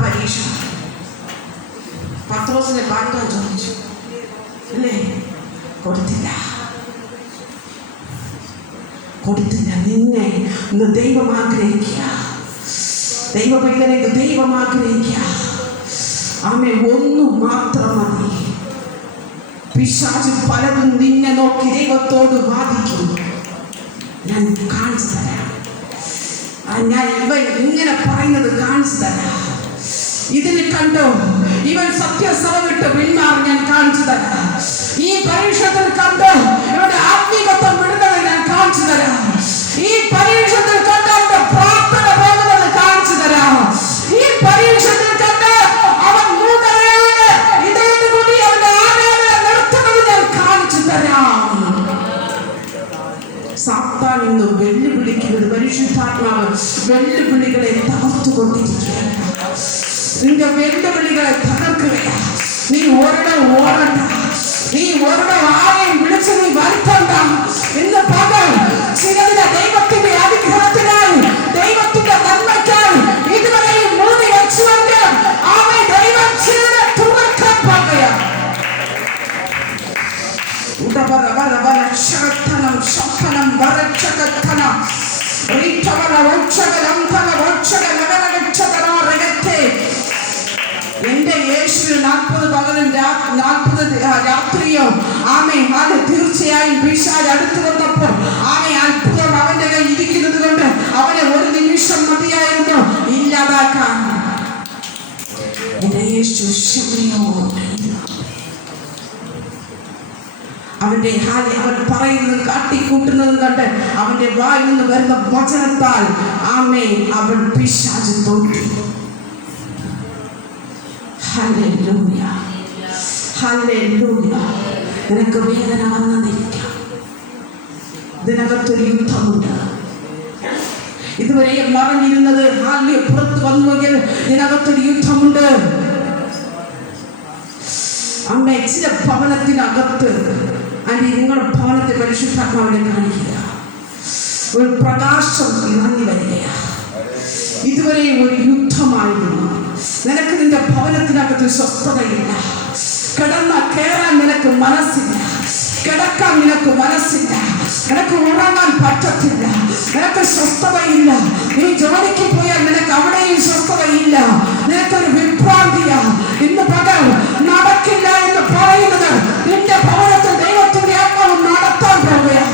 പരീക്ഷ. പത്രോസിനെ പാട്ടാൻ ചോദിച്ചു, അല്ലേ? കൊടുത്തില്ല. നിന്നെ ഇന്ന് ദൈവം ആഗ്രഹിക്കുക. ദൈവ പൈതലെ ദൈവം ആഗ്രഹിക്കുക. ആമേൻ. ഒന്നു മാത്രം മതി. പിശാച് പലതും നിന്നെ നോക്കി ദൈവത്തോട് വാദിക്കും. ഞാൻ കാണിച്ചു തരാം. ഞാൻ ഇവൻ ഇങ്ങനെ പറയുന്നത് കാണിച്ചു തരാം. ഇതിന് കണ്ടോ ഇവൻ സത്യസഭ വിട്ട് പിന്മാറി, ഞാൻ കാണിച്ചു തരാം. ഈ പരീക്ഷത്തിൽ കണ്ടോ ഇവരുടെ ആത്മീകത്വം വിടുന്നത് ഞാൻ കാണിച്ചു തരാം. ഈ പരീക്ഷത്തിൽ കണ്ടോ അവന്റെ പ്രാർത്ഥന പോകുന്നത് കാണിച്ചു തരാം. ഈ പരീക്ഷത്തിൽ കണ്ടോ അവൻ മൂടലാണ് ഇതോടുകൂടി അവന്റെ ആരാധന നിർത്തുന്നത് ഞാൻ കാണിച്ചു തരാം. സാത്താൻ ഇന്ന് വെല്ലുവിളിക്കുന്നത്, പരിശുദ്ധാത്മാവ് വെല്ലുവിളികളെ തകർത്തുകൊണ്ടിരിക്കുകയാണ്. നിന്റെ വെല്ലുവിളികളെ തകർക്കുകയാണ്. നീ ഒരിടം ഓടണ്ട. നീ ഒരിടം ആരെയും വിളിച്ച് നീ വരുത്തണ്ട. ഇന്ന് പകൽ ചിലതിന്റെ ദൈവത്തിന്റെ അനുഗ്രഹത്തിനായി, ദൈവത്തിന്റെ നന്മയ്ക്കായി ഇതുവരെയും മൂടി വെച്ചുകൊണ്ട് അവൻ ദൈവം ചിലരെ തുറക്കാൻ പോകുകയാണ്. എന്റെ യേശുവിന് 40 പകലും 40 രാത്രിയോ ആമേൻ അത് തീർച്ചയായും പിശാച് അടുത്ത് വന്നപ്പോൾ ആമേൻ അത്ഭുതം അവന്റെ കയ്യിൽ ഇരിക്കുന്നത് കൊണ്ട് അവനെ ഒരു നിമിഷം മതിയായിരുന്നു ഇല്ലാതാക്കാൻ. എന്റെ യേശു അവന്റെ അവൻ പറയുന്നതും കാട്ടിക്കൂട്ടുന്നതും കണ്ട് അവന്റെ വായിൽ നിന്ന് വരുന്ന വചനത്താൽ ആമേൻ അവൻ പിശാച് തോറ്റു. Hallelujah, hallelujah. നിനക്ക് വേദന വന്നിരിക്കാം. ഇതിനകത്തൊരു യുദ്ധമുണ്ട്. ഇതുവരെ മറഞ്ഞിരുന്നത് പുറത്ത് വന്നുവെങ്കിൽ ഇതിനകത്തൊരു യുദ്ധമുണ്ട്. അമ്മേ, ചില ഭവനത്തിനകത്ത് അല്ലെ നിങ്ങളുടെ ഭവനത്തെ പരിശുദ്ധാത്മാവിനെ കാണിക്കുക. ഒരു പ്രകാശം ഇറങ്ങി വരികയാണ്. ഇതുവരെ ഒരു യുദ്ധമായിരുന്നു. നിനക്ക് നിന്റെ ഭവനത്തിനകത്ത് സ്വസ്ഥതയില്ല. കയറാൻ നിനക്ക് മനസ്സില്ല. കിടക്കാൻ നിനക്ക് മനസ്സില്ല. നിനക്ക് ഉറങ്ങാൻ പറ്റത്തില്ല. നിനക്ക് സ്വസ്ഥതയില്ല. നീ ജോലിക്ക് പോയാൽ നിനക്ക് അവിടെയും സ്വസ്ഥതയില്ല. നിനക്കൊരു വിഭ്രാന്തിയാ. ഇന്ന് പകൽ നടക്കില്ല എന്ന് പറയുന്നത് നിന്റെ ഭവനത്തിൽ ദൈവത്തിന്റെ ആത്മാവ് നടത്താൻ പോവുകയാണ്.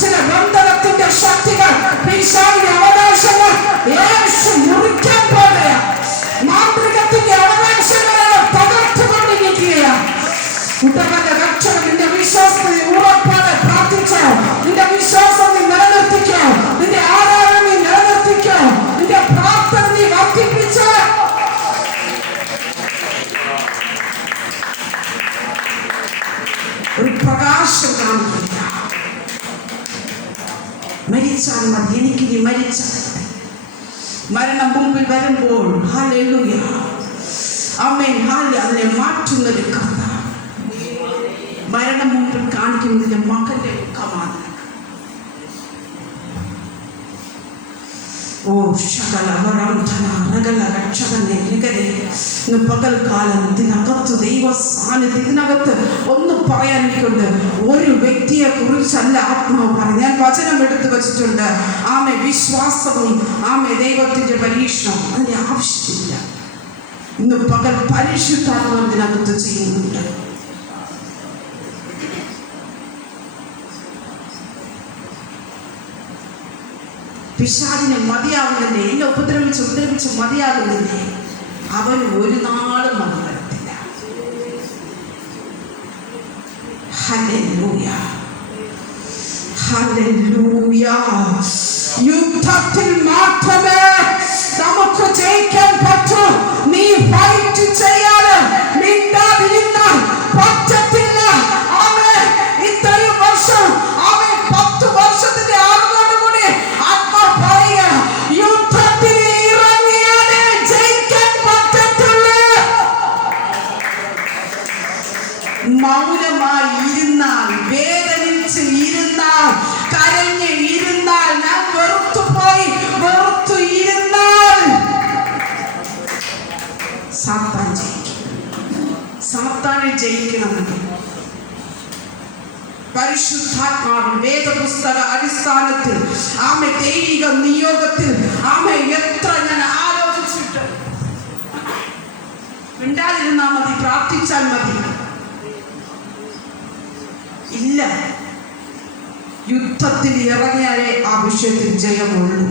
ചില ബന്ധനത്തിന്റെ ശക്തികൾ, പിശാചിന്റെ അവകാശങ്ങൾ യേശു മുറിക്കാൻ പോവുകയാണ്. മാന്ത്രികത്തിന്റെ അവകാശങ്ങളെ തകർത്തുകൊണ്ടിരിക്കുകയാണ്. നിന്റെ വിശ്വാസത്തിൽ ഉറപ്പാണ് പ്രാർത്ഥിച്ചോ. നിന്റെ വിശ്വാസം നീ നിലനിർത്തിക്കോ. നിന്റെ ആരാധന നീ നിലനിർത്തിക്കോ. നിന്റെ പ്രാർത്ഥന നീ വർദ്ധിപ്പിച്ചോ. ഒരു പ്രകാശം കാണിക്കുക. മരിച്ചാൽ മതി, എനിക്ക് നീ മരിച്ചാൽ മരണം മുമ്പിൽ വരുമ്പോൾ ഹല്ലേലൂയ ആമേൻ അതിനെ മാറ്റുന്നൊരു കഥ മരണം മുമ്പിൽ കാണിക്കുന്നതിന്റെ മകന്റെ മുഖമാണ്. പകൽക്കാലം ഇതിനകത്ത് ദൈവ സാന്നിധ്യം, ഇതിനകത്ത് ഒന്ന് പറയാനിരിക്കുന്നുണ്ട്. ഒരു വ്യക്തിയെ കുറിച്ചല്ല ആത്മാവ് പറഞ്ഞു. ഞാൻ വചനം എടുത്തു വെച്ചിട്ടുണ്ട്. ആമേ വിശ്വാസവും ആമേ ദൈവത്തിന്റെ പരീക്ഷണം അതിന്റെ ആവശ്യമില്ല. ഇന്ന് പകൽ പരിശുദ്ധാത്മാവ് ഇതിനകത്ത് ചെയ്യുന്നുണ്ട്. പിശാചിനെ മതിയാകുന്നില്ലേ, എന്നെ ഉപദ്രവിച്ച് മതിയാകുന്നില്ലേ, അവന് ഒരു നാളും മതി വരത്തില്ല. Hallelujah, hallelujah. യുദ്ധത്തിൽ മാത്രമേ നമുക്ക് ജയിക്കാൻ പറ്റൂ. നീ ഫൈറ്റ് ചെയ്യാതെ മിണ്ടാതിരുന്നാൽ പറ്റത്തില്ല. ആമേൻ. ഇത്രയും വർഷം ആമേൻ 10 വർഷത്തിന്റെ ആർവോടുകൂടി ആത്മാ പറയുക, യുദ്ധത്തിൽ ഇറങ്ങിയാലേ ജയിക്കാൻ പറ്റത്തുള്ളൂ. മൗനമായി ഇരുന്നാൽ, വേദനിച്ച് ഇരുന്നാൽ, കരഞ്ഞ് ഇരുന്നാൽ, ഞാൻ വെറുത്തു ജയിക്കണമെങ്കിൽ പരിശുദ്ധാത്മാവിൽ വേദപുസ്തക അടിസ്ഥാനത്തിൽ ആമേ ദൈവിക നിയോഗത്തിൽ ആമേ എത്ര ഞാൻ ആലോചിച്ചിട്ട് മിണ്ടാതിരുന്നാൽ മതി, പ്രാർത്ഥിച്ചാൽ മതി. ഇല്ല, യുദ്ധത്തിൽ ഇറങ്ങിയാലേ ആ വിഷയത്തിൽ ജയമുള്ളൂ.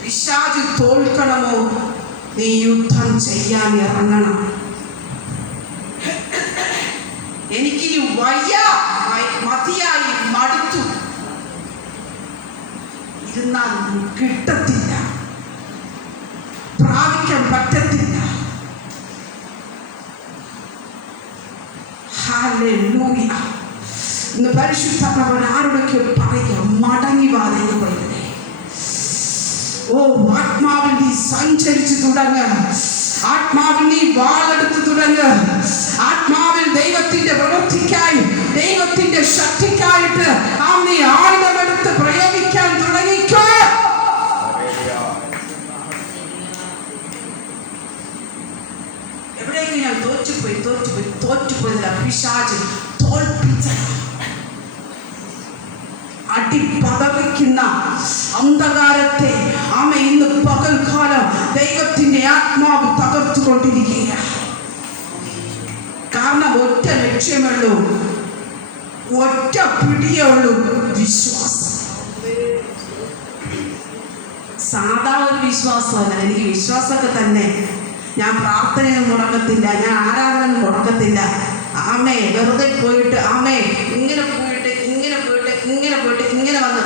പിശാച് തോൽക്കണമോ, നീ യുദ്ധം ചെയ്യാൻ ഇറങ്ങണം. എനിക്കിനി വയ്യ, മതിയായി, മടുത്തു ഇരുന്നാൽ കിട്ടത്തില്ല, പ്രാപിക്കാൻ പറ്റത്തില്ല. ഹല്ലേലൂയ. ഇന്ന് പരിശുദ്ധാത്മാവ് ആരോടൊക്കെ പറയുക, മടങ്ങി വാ ദൈവമേ. ഓ, ആത്മാവിൽ നീ സഞ്ചരിച്ചു തുടങ്ങ്, ആത്മാവിൽ നീ വാളെടുത്ത് തുടങ്ങ്, ആത്മാവിൽ ദൈവത്തിന്റെ പ്രവൃത്തിക്കായി, ദൈവത്തിന്റെ ശക്തിക്കായിട്ട് നീ ആയുധമെടുത്ത് പ്രയോഗിക്കാൻ തുടങ്ങിക്കോ. എവിടെയൊക്കെ ഞാൻ തോറ്റുപോയതില്ല, പിശാച് തോൽപ്പിച്ച അടിപതറിക്കുന്ന അന്ധകാരത്തെ ഇന്ന് പകൽക്കാലം ദൈവത്തിന്റെ ആത്മാവ് തകർത്തുകൊണ്ടിരിക്കുകയാണ്. കാരണം ഒറ്റ ലക്ഷ്യമേ ഉള്ളൂ, ഒറ്റ പിടിയേ ഉള്ളൂ, വിശ്വാസം. സാധാ ഒരു വിശ്വാസമല്ല, എനിക്ക് വിശ്വാസമൊക്കെ തന്നെ. ഞാൻ പ്രാർത്ഥനയൊന്നും മുടക്കത്തില്ല, ഞാൻ ആരാധന മുടക്കത്തില്ല. ആമേ വെറുതെ പോയിട്ട് ഇങ്ങനെ പോയിട്ട് ഇങ്ങനെ പോയിട്ട് ഇങ്ങനെ പോയിട്ട് ഇങ്ങനെ വന്ന്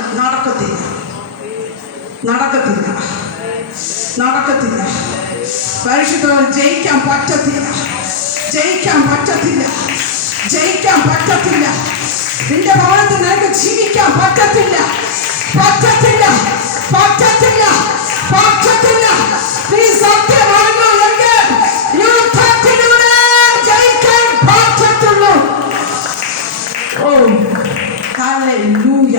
നടക്കത്തില്ല. പരിശുദ്ധമായി ജയിക്കാൻ പറ്റത്തില്ല. നിന്റെ ഭവനത്തിൽ നിനക്ക് ജീവിക്കാൻ പറ്റത്തില്ല. നീ സത്യം അറിഞ്ഞുവെങ്കിൽ യുദ്ധത്തിലൂടെ ജയിക്കാൻ പറ്റത്തുള്ളൂ. ഓ ഹല്ലേലൂയ.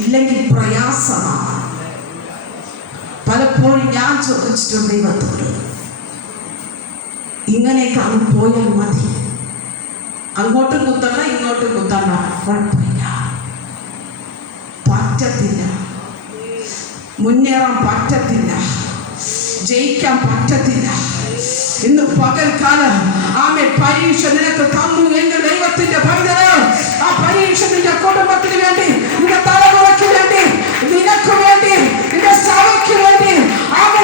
ഇല്ലെങ്കിൽ പ്രയാസമാണ്. പലപ്പോഴും ഞാൻ ചോദിച്ചിട്ടുണ്ട് ദൈവത്തോട്, ഇങ്ങനെയൊക്കെ അങ്ങ് പോയാൽ മതി, അങ്ങോട്ടും കുത്തണ്ട ഇങ്ങോട്ടും കുത്തണ്ട, കുഴപ്പമില്ല. പറ്റത്തില്ല, മുന്നേറാൻ പറ്റത്തില്ല, ജയിക്കാൻ പറ്റത്തില്ല. ഇന്ന് പകൽക്കാലം പരീക്ഷ നിനക്ക് തന്നു എങ്കിൽ ദൈവത്തിന്റെ പൈതല്, ആ പരീക്ഷ നിന്റെ കുടുംബത്തിന് വേണ്ടി, നിന്റെ തലമുറയ്ക്ക് വേണ്ടി, നിനക്ക് വേണ്ടി, നിന്റെ സഭയ്ക്ക് വേണ്ടി,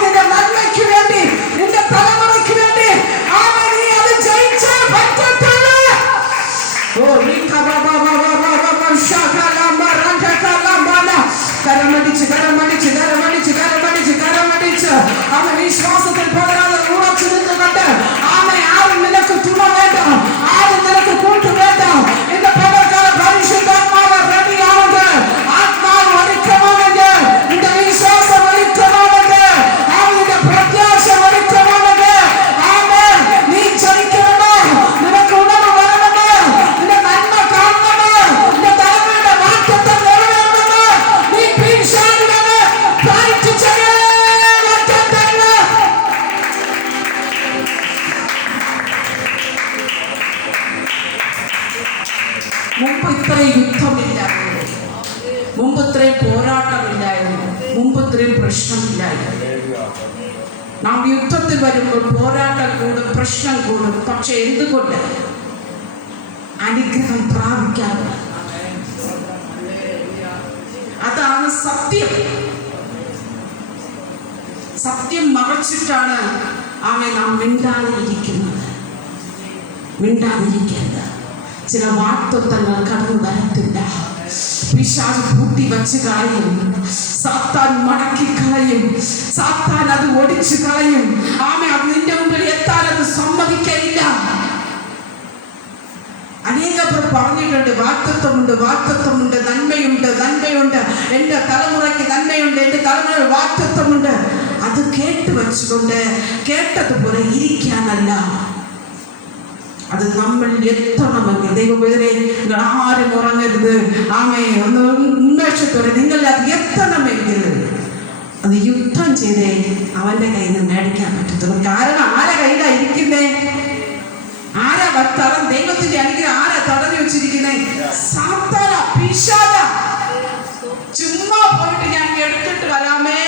നിന്റെ നന്മയ്ക്ക് വേണ്ടി, നിന്റെ തലമുറയ്ക്ക് വേണ്ടി നീ അത് ജയിച്ചാൽ പറ്റത്തുള്ളൂ. വിശ്വാസത്തിൽ പകരാതെ ഉറച്ചു നിന്നുകൊണ്ട് ആരും നിനക്ക് തുണ വേണ്ട, ആരും നിനക്ക് കൂട്ടു വേണ്ട. എന്റെ പകർക്കാല പരിശുദ്ധാത്മാവ് റെഡിയാവുന്നത്, ആത്മാവ് ഒരുക്കമാണെങ്കിൽ, നിന്റെ വിശ്വാസം ഒരുക്കമാണെങ്കിൽ, നിന്റെ പ്രത്യാശ ഒരുക്കമാണെങ്കിൽ, നീ ജയിക്കണമോ, നിനക്ക് ഉണർവ് വരണമോ, നിന്റെ നന്മ കാണണമോ, നിന്റെ തലമുറയുടെ മാറ്റത്തെ നിറവേറണമോ, നീ പിൻഷാടുന്നത് ഫൈറ്റ് ചെയ്യേ. മുമ്പ് ഇത്രയും യുദ്ധമില്ലായിരുന്നു, മുമ്പ് ഇത്രയും പോരാട്ടമില്ലായിരുന്നു, മുമ്പ് ഇത്രയും പ്രശ്നമില്ലായിരുന്നു. നാം യുദ്ധത്തിൽ വരുമ്പോൾ പോരാട്ടം കൂടും, പ്രശ്നം കൂടും. പക്ഷെ എന്തുകൊണ്ട്? അനുഗ്രഹം പ്രാപിക്കാതെ. അതാണ് സത്യം. സത്യം മറച്ചിട്ടാണ് നാം മിണ്ടാതിരിക്കുന്നത്. ചില വാക്തത്വങ്ങൾ കടന്നു വരത്തില്ല. പിശാച് പൂട്ടി വച്ച് കളയും, സാത്താൻ മടക്കി കളയും, സാത്താൻ അത് ഒടിച്ചു കളയും. അത് നിന്റെ മുമ്പിൽ എത്താൻ അത് സമ്മതിക്കയില്ല. അനേകം പേർ പറഞ്ഞിട്ടുണ്ട്, വാക്തത്വമുണ്ട്, നന്മയുണ്ട്. എന്റെ തലമുറയ്ക്ക് നന്മയുണ്ട്, എന്റെ തലമുറ വാക്തത്വമുണ്ട്. അത് കേട്ട് വച്ചുകൊണ്ട് കേട്ടതുപോലെ ഇരിക്കാനല്ല, അത് നമ്മൾ എത്തണമെങ്കിൽ ദൈവവേദനെ ആരും ഉറങ്ങരുത്. ഒന്ന് ഉന്മേഷത്തോടെ നിങ്ങൾ അത് എത്തണമെങ്കിൽ അത് യുദ്ധം ചെയ്തേ അവന്റെ കയ്യിൽ നിന്ന് മേടിക്കാൻ പറ്റത്തുള്ളൂ. കാരണം ആരെ കയ്യിലാ ഇരിക്കുന്നേ? ആരാ തടം? ദൈവത്തിന്റെ അനുഗ്രഹം ആരാ തടഞ്ഞു വെച്ചിരിക്കുന്നേ? സാത്താന, പിശാച. ചുമ്മാ പോയിട്ട് ഞാൻ എടുത്തിട്ട് വരാമേ,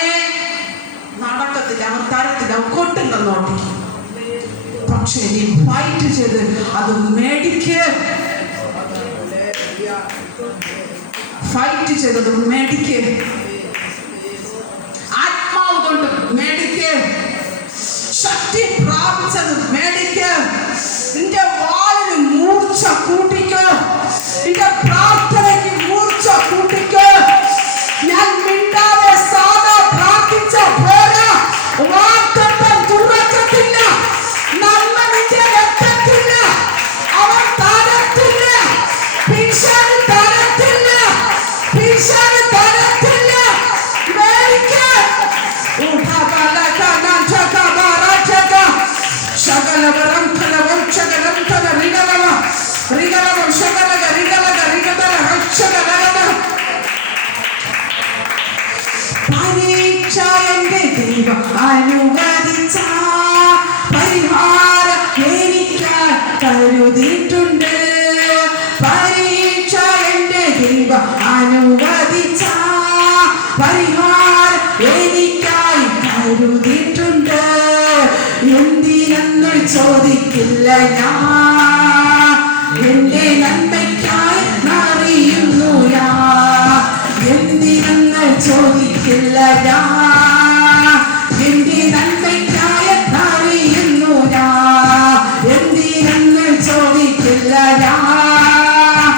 നടക്കത്തില്ല, അവൻ തരത്തില്ല, അവൻ കൊട്ടും തന്നോട്ടിക്കും. പക്ഷെ നീ ഫൈറ്റ് ചെയ്ത് അത് മേടിക്ക്, ഫൈറ്റ് ചെയ്തത് മേടിക്ക്, ആത്മാവ് കൊണ്ട് മേടിക്ക്, ശക്തി പ്രാപിച്ചത് മേടിക്ക്. നിന്റെ വാളിന് മൂർച്ച കൂട്ടിക്ക്, നിന്റെ പ്രാർത്ഥനയ്ക്ക് മൂർച്ച കൂട്ടിക്ക്. ഞാൻ മിണ്ടാതെ സാധാ പ്രാർത്ഥിച്ച പോരാ, വാഗ്ദത്തം തുറക്കത്തില്ല, നന്മ നിന്റെ രക്തത്തില്ല, അവൻ തരത്തില്ല, പിശാച് തരത്തില്ല, പിശാച് തരത്തില്ല. മേടിക്ക്. ശകലവരം ഫലവം ശകലം ഫല റിഗലവ റിഗലവ ശകലക റിഗലക റിഗതര ഹക്ഷകലവ. പരീക്ഷ എന്റെ ദൈവം അനുവദിച്ച പരിഹാരം എനിക്കായി കരുതിയിട്ടുണ്ട്. പരീക്ഷ എന്റെ ദൈവം അനുവദിച്ച പരിഹാരം എനിക്കായി കരുതിയിട്ടുണ്ട്. എന്തിനെന്ന് ചോദിക്കില്ല ഞാൻ, എന്റെ നന്മയ്ക്കായി അറിയുന്നു ഞാൻ. എന്തിനെന്ന് ചോദിക്കില്ല ഞാൻ, എന്റെ നന്മയ്ക്കായി അറിയുന്നു ഞാൻ. എന്തിനെന്ന് ചോദിക്കില്ല ഞാൻ,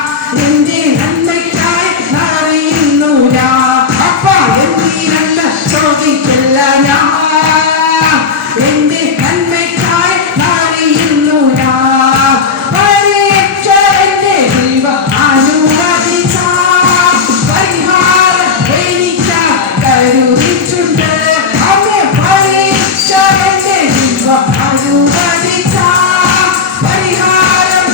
എന്റെ നന്മയ്ക്കായി അറിയുന്നു ഞാൻ. അപ്പ എന്തിനെന്ന് ചോദിക്കില്ല ഞാൻ, എന്റെ നന്മയ്ക്കായി അറിയുന്നു ഞാൻ. പരീക്ഷ എന്റെ ദൈവം അനുവദിച്ച പരിഹാരം എനിക്കായി കരുതിയിട്ടുണ്ട്. അമ്മേ, പരീക്ഷ എന്റെ ദൈവം അനുവദിച്ച പരിഹാരം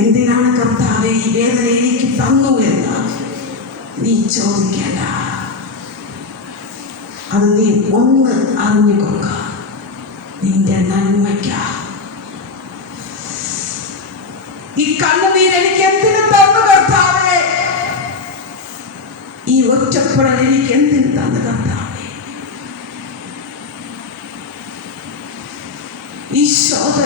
എന്തിനാണ് കർത്താവേ ഈ വേദന എനിക്ക് തന്നു എന്ന് നീ ചോദിക്കേണ്ട. അത് നീ ഒന്ന് അറിഞ്ഞുകൊള്ളുക, നിന്റെ നന്മയ്ക്ക. ഈ കണ്ണുനീർ എനിക്ക് എന്തിനു തന്നു കർത്താവേ? ഈ ഒറ്റപ്പെടൽ എനിക്ക് എന്തിനു തന്നു കർത്താവേ? ഈ ശോധന